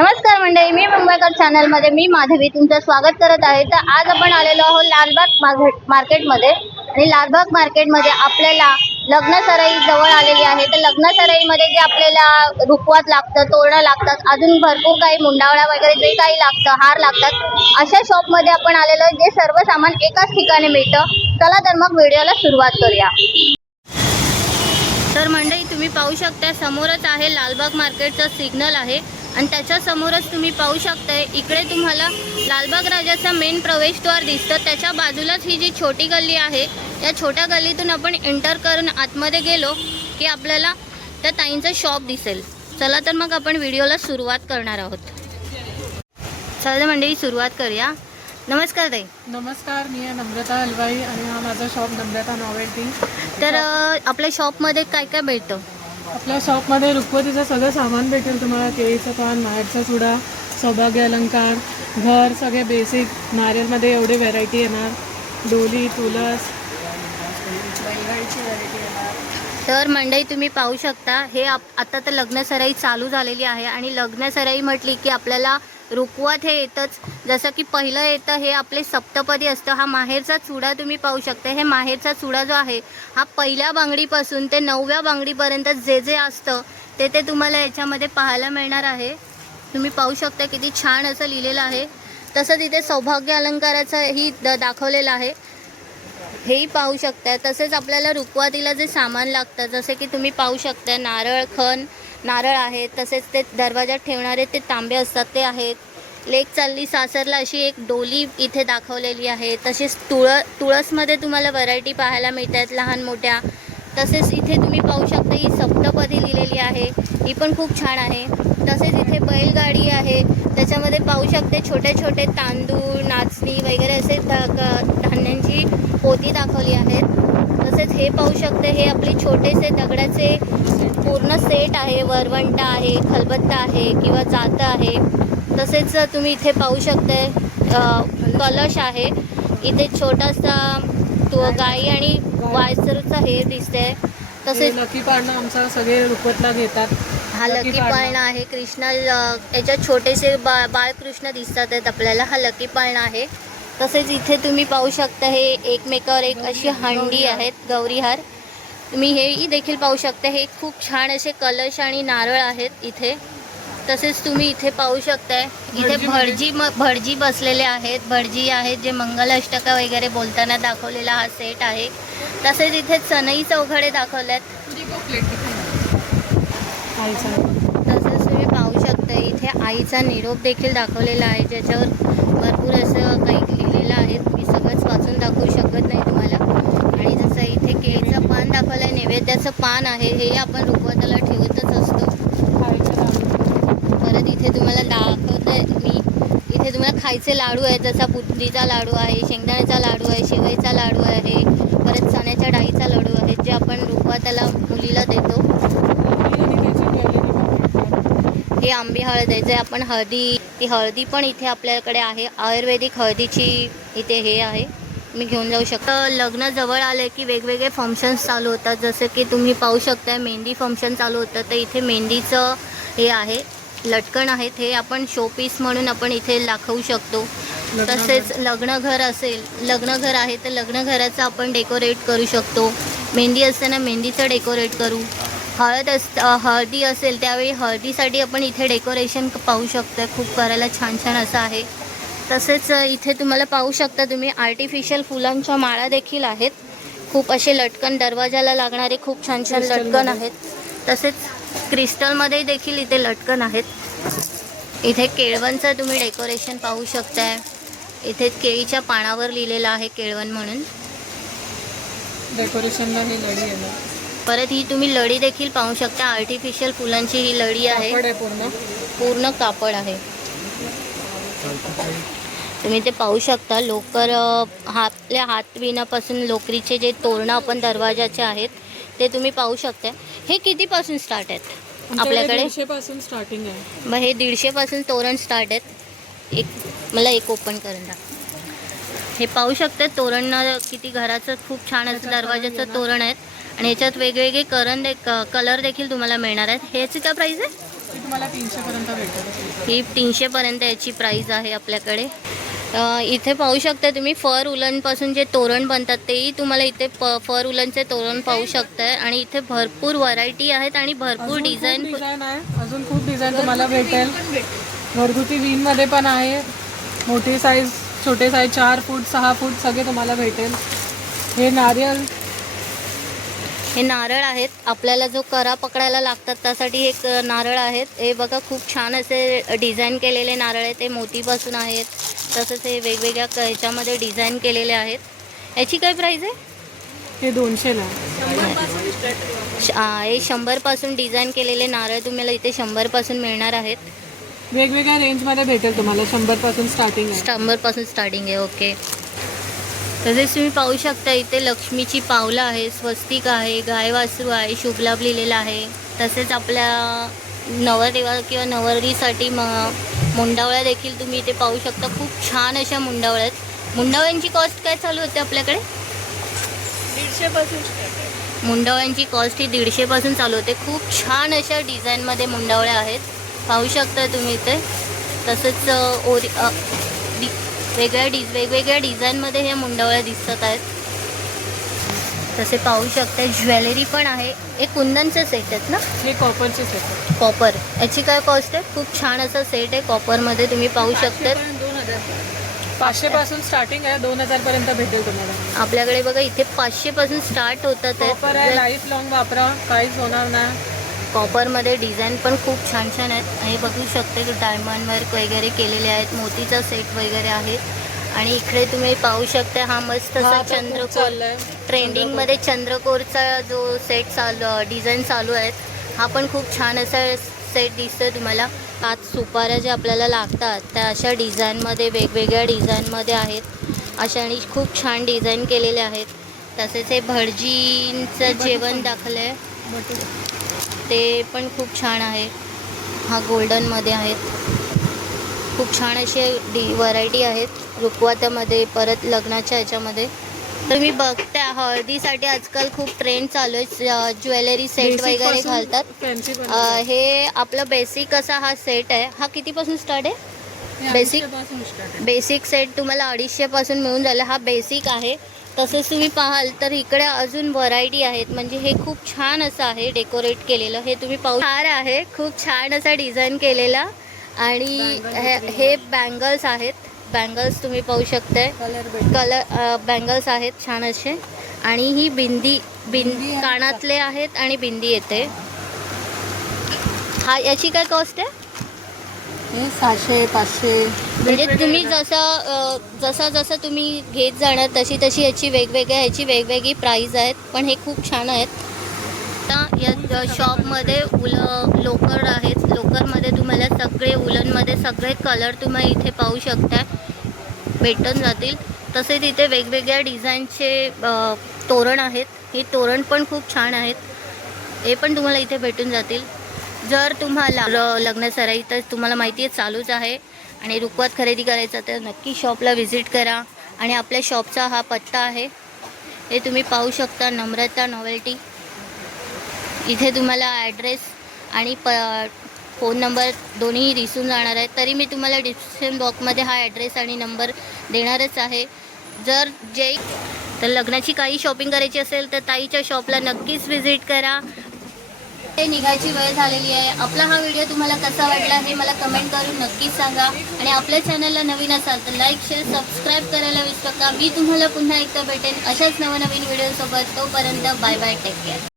नमस्कार मंडळी, मी मुंबईकर चॅनलमध्ये मी माधवी तुमचं स्वागत करत आहे। तर आज आपण आलेलो आहोत लालबाग मार्केटमध्ये आणि लालबाग मार्केटमध्ये आपल्याला लग्न सराई जवळ आलेली आहे। तर लग्न सराईमध्ये जे आपल्याला रुखवत लागतं, तोरणं लागतात, अजून भरपूर काही मुंडावळ्या वगैरे जे काही लागतं, हार लागतात, अशा शॉपमध्ये आपण आलेलो आहे जे सर्व सामान एकाच ठिकाणी मिळतं। चला तर मग व्हिडिओला सुरुवात करूया। तर मंडळी तुम्ही पाहू शकता समोरच आहे लालबाग मार्केटचा सिग्नल आहे आणि त्याच्या समोरच तुम्ही पाहू शकताय इकडे तुम्हाला लालबाग राजाचा मेन प्रवेशद्वार दिसतं। त्याच्या बाजूलाच ही जी छोटी गल्ली आहे, या छोट्या गल्लीतून आपण एंटर करून आतमध्ये गेलो की आपल्याला त्या ताईंचं शॉप दिसेल। चला तर मग आपण व्हिडिओला सुरुवात करणार आहोत। चला मंडळी सुरुवात करूया। नमस्कार ताई। नमस्कार, मी आहे नम्रता हलवाई आणि हा माझा शॉप नम्रता नॉवेल्टी। तर आपल्या शॉपमध्ये काय काय मिळतं? आपल्या शॉपमध्ये रुखवतीचं सगळं सामान भेटेल तुम्हाला। केळीचं पान, माहेरचा चुडा, सौभाग्य अलंकार, घर, सगळे बेसिक नारियलमध्ये एवढे व्हेरायटी येणार, डोली, तुळस, बैलगाडीची व्हेरायटी येणार। तर मंडळी तुम्ही पाहू शकता हे आता तर लग्न सराई चालू झालेली आहे आणि लग्न सराई म्हटली की आपल्याला रुखवत हे येतच। जसं की पहिलं येतं हे आपले सप्तपदी असतं। हा माहेरचा चुडा तुम्ही पाहू शकता। हे माहेरचा चुडा जो आहे हा पहिल्या बांगडीपासून ते 9व्या बांगडीपर्यंत जे जे असतं ते तुम्हाला याच्यामध्ये पाहायला मिळणार आहे। तुम्ही पाहू शकता किती छान असं लिहिलेलं आहे। तसंच इथे सौभाग्य अलंकाराचंही दाखवलेलं आहे, हेही पाहू शकता। तसेच आपल्याला रुखवातीला जे सामान लागतं जसे की तुम्ही पाहू शकता नारळ, खण, नारळ आहे, तसेच ते दरवाजात ठेवणारे ते तांबे असतात ते आहेत। लेक चालली सासरला अशी एक डोली इथे दाखवलेली आहे। तसेच तुळसमध्ये तुम्हाला व्हरायटी पाहायला मिळतात लहान मोठ्या। तसेच इथे तुम्ही पाहू शकता ही सप्तपदी लिहिलेली आहे, ही पण खूप छान आहे। तसेच इथे बैलगाडी आहे, त्याच्यामध्ये पाहू शकते छोटे छोटे तांदूळ, नाचणी वगैरे असे धान्यांची पोती दाखवली आहेत। तसेच हे पाहू शकते हे आपले छोटेसे दगडाचे पूर्ण सेट आहे, वरवंटा आहे, खलबत्ता आहे किंवा जातं आहे। तसेच तुम्ही इथे पाहू शकता कलश आहे, इथे छोटासा गाई आणि वासरूचा हे दिसतंय। तसेच लकी पाळणं आमचा सगळे रुखवतला घेतात। हा लकी पाळणा आहे, कृष्णा याच्यात छोटेसे बाळकृष्ण दिसतात आहेत आपल्याला, हा लकी पाळणा आहे। तसेच इथे तुम्ही पाहू शकता हे एकमेकावर एक अशी हंडी आहेत, गौरीहार तुम्ही हेही देखील पाहू शकता। हे खूप छान असे कलश आणि नारळ आहेत इथे। तसेच तुम्ही इथे पाहू शकताय इथे भटजी बसलेले आहेत, भटजी आहेत जे मंगलाष्टका वगैरे बोलताना दाखवलेला हा सेट आहे। तसेच इथे सनई चौघडे दाखवल्यात। तसेच तुम्ही पाहू शकता इथे आईचा निरोप देखील दाखवलेला आहे, ज्याच्यावर भरपूर असं काही लिहिलेलं आहे। मी सगळंच वाचून दाखवू शकत नाही तुम्हाला। आणि जसं इथे केळीचं पान दाखवलं आहे, नैवेद्याचं पान आहे, हे आपण रुखवताला ठेवतच असतो। परत इथे तुम्हाला दाखवते मी, इथे तुम्हाला खायचे लाडू आहेत, जसा बुंदीचा लाडू आहे, शेंगदाण्याचा लाडू आहे, शेवईचा लाडू आहे, परत चण्याच्या डाळीचा लाडू आहे जे आपण रुखवताला मुलीला देतो। हे आंबे हळद आहे जे आपण ती हळदी पण इथे आपल्याकडे आहे, आयुर्वेदिक हळदीची इथे हे आहे, मी घेऊन जाऊ शकतो। लग्न जवळ आले की वेगवेगळे फंक्शन्स चालू होतात, जसे की तुम्ही पाहू शकता मेहंदी फंक्शन चालू होतं, तर इथे मेहंदीचं हे आहे, लटकन आहेत, हे आपण शोपीस म्हणून आपण इथे दाखवू शकतो। तसेच लग्नघर असेल, लग्नघर आहे तर लग्नघराचं आपण डेकोरेट करू शकतो। मेहंदी असताना मेहंदीचं डेकोरेट करू, हळदी असेल त्यावेळी हळदीसाठी आपण इथे डेकोरेशन पाहू शकतो, खूप करायला छान छान असं आहे। तसेच इथे तुम्हाला पाहू शकता तुम्ही आर्टिफिशियल फुलांच्या माळा देखील आहेत, खूप असे लटकन दरवाजाला लागणारे खूप छान छान लटकन आहेत। तसेच क्रिस्टलमध्ये देखील इथे लटकन आहेत। इथे केळवणचं तुम्ही डेकोरेशन पाहू शकताय, इथे केळीच्या पानावर लिहिलेलं आहे केळवण म्हणून। डेकोरेशनला ही लढी येणार। परत ही तुम्ही लढी देखील पाहू शकता, आर्टिफिशियल फुलांची ही लढी आहे, पूर्ण कापड आहे। तुम्ही ते पाहू शकता लोकर, आपल्या हातविणापासून लोकरीचे जे तोरणं आपण दरवाजाचे आहेत ते तुम्ही पाहू शकता। हे कितीपासून स्टार्ट आहेत आपल्याकडे? 150 पासून स्टार्टिंग आहे। मग हे 150 पासून तोरण स्टार्ट आहेत। मला एक ओपन करून टाक। हे पाहू शकता तोरण किती घराचं खूप छान असं दरवाजाचं तोरण आहेत आणि याच्यात वेगवेगळे कलर देखील तुम्हाला मिळणार आहेत। ह्याची काय प्राइस आहे? तुम्हाला 300 पर्यंत भेटेल. ही 300 पर्यंत याची प्राइस आहे आपल्याकडे. इथे पाहू शकता तुम्ही फर उलनपासून जे तोरण बनतात तेही तुम्हाला इथे फर उलनचे तोरण पाहू शकताय. आणि इथे भरपूर व्हरायटी आहेत आणि भरपूर डिझाईन आहे. अजून खूप डिझाईन तुम्हाला भेटेल. घरगुती विणमध्ये पण आहे. मोठी साईज, छोटे साईज 4 फूट 6 फूट सगळे तुम्हाला भेटेल. हे नारळ आहेत. आपल्याला जो करा पकडायला लागतात त्यासाठी हे नारळ आहेत. हे बघा खूप छान असे डिझाईन केलेले नारळ आहेत. ते मोतीपासून आहेत. तसंच हे वेगवेगळ्या ह्याच्यामध्ये डिझाईन केलेले आहेत. याची काय प्राईस आहे? हे 200ला. हे 100पासून डिझाईन केलेले नारळ तुम्हाला इथे 100पासून मिळणार आहेत. वेगवेगळ्या रेंजमध्ये भेटेल तुम्हाला. 100पासून स्टार्टिंग आहे. 100पासून स्टार्टिंग आहे. ओके. तसेच तुम्ही पाहू शकता इथे लक्ष्मीची पावलं आहे, स्वस्तिक आहे, गाय वासरू आहे, शुभलाभ लिहिलेला आहे. तसेच आपल्या नवरदेवा किंवा नवरीसाठी मुंडावळ्या देखील तुम्ही इथे पाहू शकता. खूप छान अशा मुंडावळ्या आहेत. मुंडावळ्यांची कॉस्ट काय चालू होते आपल्याकडे? 150पासून. मुंडावळ्यांची कॉस्ट ही 150पासून चालू होते. खूप छान अशा डिझाईनमध्ये मुंडावळ्या आहेत. पाहू शकता तुम्ही इथे. तसंच वेगवेगळ्या डिझाईनमध्ये ह्या मुंडावळ्या दिसत आहेत. तसे पाहू शकता ज्वेलरी पण आहे. हे कुंदनचे सेट आहेत ना? हे कॉपरचे सेट आहे. कॉपर. याची काय कॉस्ट आहे? खूप छान असा सेट आहे कॉपरमध्ये तुम्ही पाहू शकता. 500पासून स्टार्टिंग आहे. 2000 पर्यंत भेटेल तुम्हाला. आपल्याकडे बघा इथे 500पासून स्टार्ट होतात. कॉपर आहे. लाईफ लॉंग वापरा, काहीच होणार नाही. कॉपरमध्ये डिझाईन पण खूप छान छान आहेत. आणि बघू शकते की डायमंड वर्क वगैरे केलेले आहेत. मोतीचा सेट वगैरे आहे. आणि इकडे तुम्ही पाहू शकता हा मस्त असा चंद्रकोर ट्रेंडिंगमध्ये चंद्रकोरचा जो सेट डिझाईन चालू आहेत. हा पण खूप छान असा सेट दिसतोय तुम्हाला. 5 सुपाऱ्या ज्या आपल्याला लागतात त्या अशा डिझाईनमध्ये वेगवेगळ्या डिझाईनमध्ये आहेत. अशा आणि खूप छान डिझाईन केलेले आहेत. तसेच हे भटजींचं जेवण दाखवलं आहे ते पण खूप छान आहे. हा गोल्डनमध्ये आहेत. खूप छान असे व्हरायटी आहेत रुखवतामध्ये. परत लग्नाच्या ह्याच्यामध्ये तुम्ही बघता हळदीसाठी आजकाल खूप ट्रेंड चालू आहे. ज्वेलरी सेट वगैरे घालतात. हे आपलं बेसिक असा हा सेट आहे. हा कितीपासून स्टार्ट आहे? बेसिक सेट तुम्हाला 250पासून मिळून जाईल. हा बेसिक आहे. तसेच तुम्ही पाहाल तर इकडे अजून व्हरायटी आहेत. म्हणजे हे खूप छान असं आहे डेकोरेट केलेलं. हे तुम्ही पाहू हार आहे. खूप छान असा डिझाईन केलेला. आणि हे बँगल्स आहेत. बँगल्स तुम्ही पाहू शकताय. कलर बँगल्स आहेत छान असे. आणि ही बिंदी कानातले आहेत आणि बिंदी येते. हा याची काय कॉस्ट आहे? 700-500. म्हणजे तुम्ही जसं तुम्ही घेत जाणार तशी याची ह्याची वेगवेगळी प्राईज आहेत. पण हे खूप छान आहेत. आता या शॉपमध्ये लोकर आहेत. लोकरमध्ये तुम्हाला सगळे उलनमध्ये सगळे कलर तुम्ही इथे पाहू शकता भेटून जातील. तसेच इथे वेगवेगळ्या डिझाईनचे तोरण आहेत. हे तोरण पण खूप छान आहेत. हे पण तुम्हाला इथे भेटून जातील. जर तुम्हाला लग्न सराई तर तुम्हाला माहिती आहे चालूच आहे. आणि रुखवत खरेदी करायचं तर नक्की शॉपला व्हिजिट करा. आणि आपल्या शॉपचा हा पत्ता आहे हे तुम्ही पाहू शकता. नम्रता नॉवेल्टी. इथे तुम्हाला ॲड्रेस आणि फोन नंबर दोन्ही दिसून जाणार आहे. तरी मी तुम्हाला डिस्क्रिप्शन बॉक्समध्ये हा ॲड्रेस आणि नंबर देणारच आहे. जर तर लग्नाची काही शॉपिंग करायची असेल तर ताईच्या शॉपला नक्कीच व्हिजिट करा. ते निघायची वेळ झालेली आहे. आपला हा व्हिडिओ तुम्हाला कसा वाटला हे मला कमेंट करून नक्कीच सांगा. आणि आपल्या चॅनलला नवीन असाल तर लाईक शेअर सबस्क्राईब करायला विसरू नका. मी तुम्हाला पुन्हा एकदा भेटेन अशाच नवनवीन व्हिडिओसोबत. तोपर्यंत बाय बाय. Take care.